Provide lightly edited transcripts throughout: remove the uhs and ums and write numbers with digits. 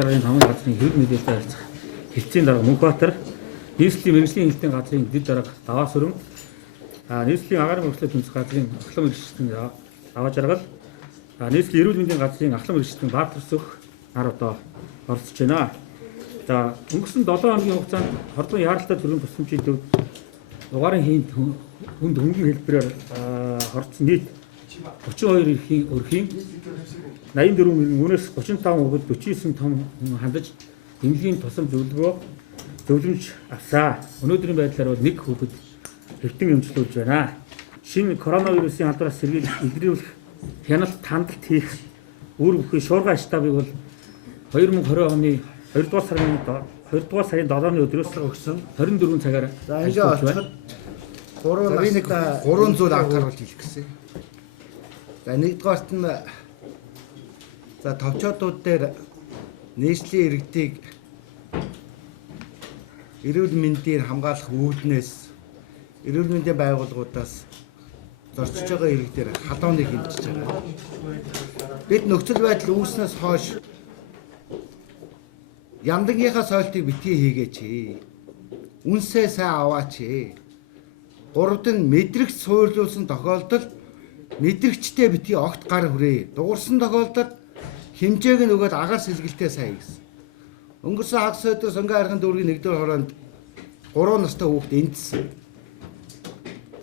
даргын хамаг газрын хэвлэл мэдээлэлтэй харьцах хэлтсийн дарга Мөнхбаатар, нийслэлийн мэргэжлийн хэлтийн газрын дэд дарга Даваасүрэн, нийслэлийн агаарын мөрөглөө тэмцэх газрын ахлан мэргэжлийн Даваа Жаргал, нийслэлийн эрүүл мэндийн газрын ахлан мэргэжлийн Баатар Сөх нар одоо оролцож байна. За өнгөрсөн 7 хоногийн хугацаанд хордон яаралтай төрийн тусламжийн төвд дугаарын хийнд хүнд хөнгөн хэлбэрээр оролцсон нийт 32 өрхийн 84 мянган үнээс 35 хүүхэд 49 том хандаж эмнэлгийн тусам зөвлөмж авсан. Өнөөдрийн байдлаар бол 1 хүүхэд хэвтэн эмчилүүлж байна. Шинэ коронавирусын халдвараас сэргийлэх илрүүлэх хяналт хандлт хийх үр бүхий шуургай штабыг бол 2020 оны 2 дугаар сарын 7-ны өдрөөс өгсөн 24 цагаар ажиллаж байна. 3 зүйл анхааруулж хэлэх гэсэн. За нэгдүгээрт нь за товчоодууд дээр нийслэлийн иргэдийг эрүүл мэндийн хамгаалах үүднээс эрүүл мэндийн байгууллагуудаас зорчиж байгаа иргэдээр халууныг хэмжиж байгаа. Бид нөхцөл байдал үүснээс хойш яндагийнхаа сойлтыг битгий хийгээч. Үнсээ сайн аваач. 3-д нь мэдрэгч суурлуулсан тохиолдолд мэдрэгчтэй битгий огт гар хүрээ. Дуурсан тохиолдолд хэмжээг нь өгөөд агаар сэлгэлтээ сайн гэсэн. Өнгөрсөн хагас өдрөөс өнгийн аргын дүүргийн 1-р хороонд 3 настай хүүхэд эндсэн.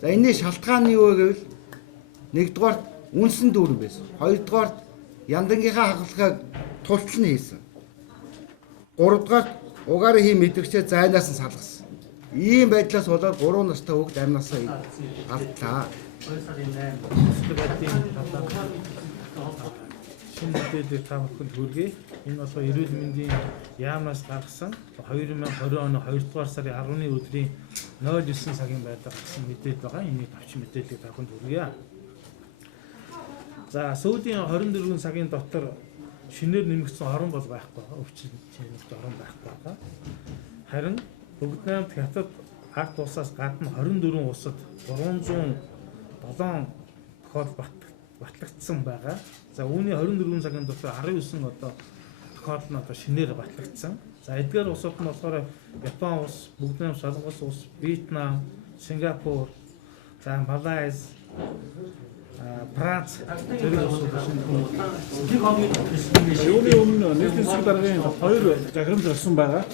За энэ шалтгаан нь юу вэ гэвэл 1-р үнсэн дүүрэн байсан. 2-р яндангийнхаа хагалгыг тултал нь хийсэн. 3-р угаарын хий мэдрэгчээ зайнаас нь салгасан. Ийм байдлаас болоод 3 настай хүүхэд амнасаа алдлаа. Шинэ мэдээлэл та бүхэнд хүргэе. Энэ бол эрүүл мэндийн яамнаас гаргасан 2020 оны 2 дугаар сарын 10-ны өдрийн 09 цагийн байдлаар гарсан мэдээлэл байгаа. Энийг тавчин мэдээллийг та бүхэнд хүргье. За сүүлийн 24 цагийн дотор шинээр нэмэгдсэн орон бол байхгүй байгаа. Өвчин нэмэгдсэн орон байхгүй байгаа. Харин Бүгднайрамд хятад ард улсаас гадна 24 улсад 307 тохиолдол батлагдсан байгаа. За үүний 24 цагийн дотор 19 одоо тохиолдол нь одоо шинээр батлагдсан. За эдгээр улсууд нь болохоор Япон улс, Бүгднайрамд Солонгос улс, Вьетнам, Сингапур, за Малайз, Франц зэрэг улсууд Юуны өмнө нийслэлийн засаг даргын 2 захирамж орсон байгаа.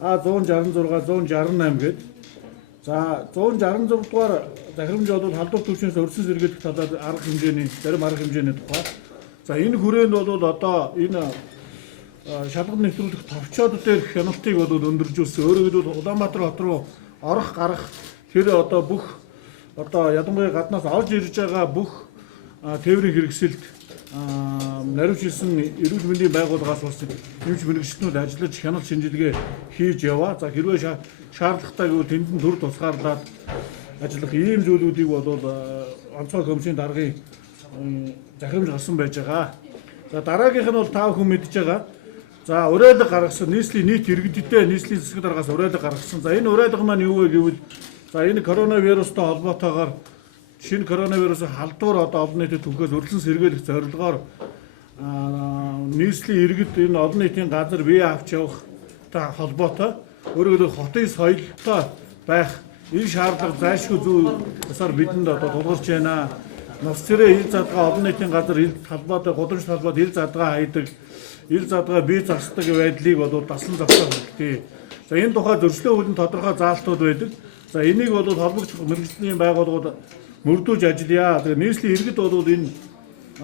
166, 168 гээд. За 166 дугаар захирамж бол халдвар төвчнөөс өрсөн сэргийлэх талаар арга хэмжээний зарим арга хэмжээний тухай. За энэ хүрээнд бол одоо энэ шалгал нэвтрүүлэх товчоод дээр хяналтыг бол өндөржүүлсэн. Өөрөөр хэлбэл Улаанбаатар хот руу орох гарах тэр одоо бүх одоо ялангуяа гаднаас орж ирж байгаа бүх тээврийн хэрэгсэлд наривчлсан эрүүл мэндийн байгууллагаас бас эмч мэргэжлүүд ажиллаж хяналт шинжилгээ хийж яваа. За хэрвээ шаардлагатай гэвэл тэнд төр тусгаарлаад ажиллах ийм зүйлүүдийг бол онцгой комиссийн даргын захирамж гарсан байж байгаа. За дараагийнх нь бол та бүхэн мэдж байгаа. За уриалга гаргасан нийслэлийн нийт иргэдтэй нийслэлийн засаг даргаас уриалга гаргасан. За энэ уриалга маань юу вэ гэвэл за энэ коронавирустай холбоотойгоор шинэ коронавирусын халдвар одоо олон нийтэд түгхээс өргөсөн сэргийлэх зорилгоор нийслэлийн иргэд энэ олон нийтийн газар бие авч явахтай холбоотой өөрөөр хэлбэл хотын соёлтой байх энэ шаардлага зайлшгүй зүйлсээр бидэнд одоо тулгарч байна. Нас цэрээ ил задгаа олон нийтийн газар ил талбайд гудамж талбайд ил задгаа хайдаг, ил задгаа бие засдаг байдлыг бол даслан зогсоох хэрэгтэй. За энэ тухай зөрчлөө хөлн тодорхой заалтууд байдаг. За энийг бол холбогдох мэргэжлийн байгууллагууд мөрдүүлж ажиллая. Тэгээ нийслэлийн иргэд бол энэ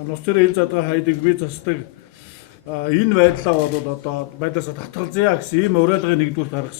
нус цэрээ ил задгаа хайдаг, бие засдаг энэ байдлаа бол одоо байдлаасаа татгалзъя гэсэн ийм уриалгын нэгдүгээр гаргасан.